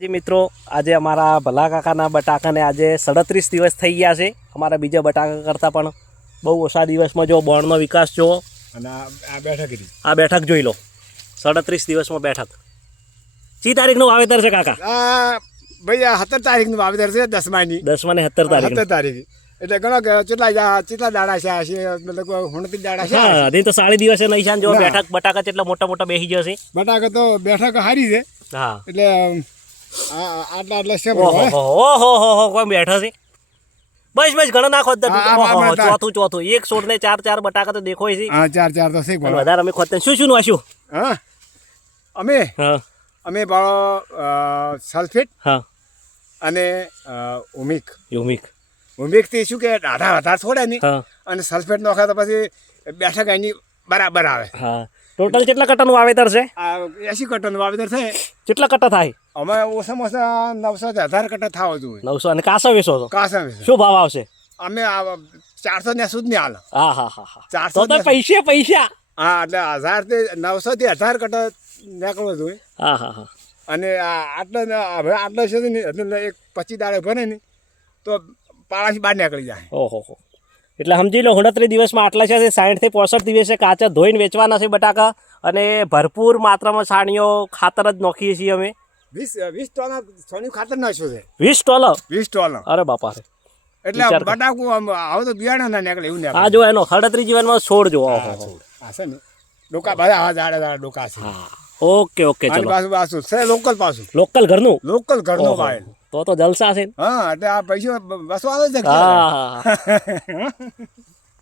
જી મિત્રો, આજે અમારા ભલા કાકાના બટાકાને આજે 37 દિવસ થઈ ગયા છે. અમારા બીજા બટાકા કરતાં પણ બહુ ઓછા દિવસમાં જો બોર્ડનો વિકાસ જુઓ અને આ બેઠક જોઈ લો. 37 દિવસમાં બેઠક. કઈ તારીખનું વાવેતર છે કાકા? ભાઈ 17 તારીખનું વાવેતર છે. 10માની 10મા ને 17 તારીખ. 17 તારીખ એટલે ઘણો કેટલા દાડા છે મતલબ 29 દાડા છે. હા, હજી તો 40 દિવસે નહીં છે. જો બેઠક બટાકા કેટલા મોટા મોટા બેસી જશે. બટાકા તો બેઠક હારી છે. હા, એટલે આટલા છે. ઓહો કોઈ બેઠા છે. બસ ઘણા નાખો. ચોથું એક છોડ ને 4 બટાકા તો દેખો છે. હા, 4 તો છે. વધારે અમે ખોતે શું નાખ્યું? હા, અમે બાળો સલ્ફેટ અને ઉમિક થી શું કે વધારે છોડે નહીં અને સલ્ફેટ નાખે તો પછી બેઠક એની બરાબર આવે. હા, ટોટલ કેટલા કટ્ટાનું વાવેતર છે? 80 કટ્ટાનું વાવેતર છે. કેટલા કટ્ટા થાય? અમે ઓછામાં ઓછા 900 થી 1000 કટ્ટા થવા જોઈએ. 900. અને કાસા વેચો છો? કાસા વેચો. શું ભાવ આવશે? અમે 400 ને સુધી નહીં હાલ. હા 400 તો પૈસા. હા, એટલે 1000 થી 900 થી 1000 કટ્ટા નીકળવો જોઈએ. હા. અને આટલા છે ને એટલે એક 25 દાડે ભરે ને તો પાળાથી બહાર નીકળી જાય. ઓહો, એટલે સમજી લો 29 દિવસમાં આટલા છે. 60 થી 65 દિવસે કાચા ધોઈને વેચવાના છે બટાકા. અને ભરપૂર માત્રામાં છાણીઓ ખાતર જ નાખીએ છીએ અમે. 20 ટોન છાણિયું ખાતર નાખ્યું છે. 20 ટોન? અરે બાપા રે. એટલે બટાકું હવે તો બિયાણા ના નીકળે એવું નીકળે. હા, જો એનો 38 જીવનમાં છોડ જો. આ છે ને ડોકા બધા દાડા ડોકા છે. હા, ઓકે ચલો. પાછું છે લોકલ ઘરનું વાવેલ. તો જલસા છે. હા, એટલે આ પૈસા બસો આવે છે. હા.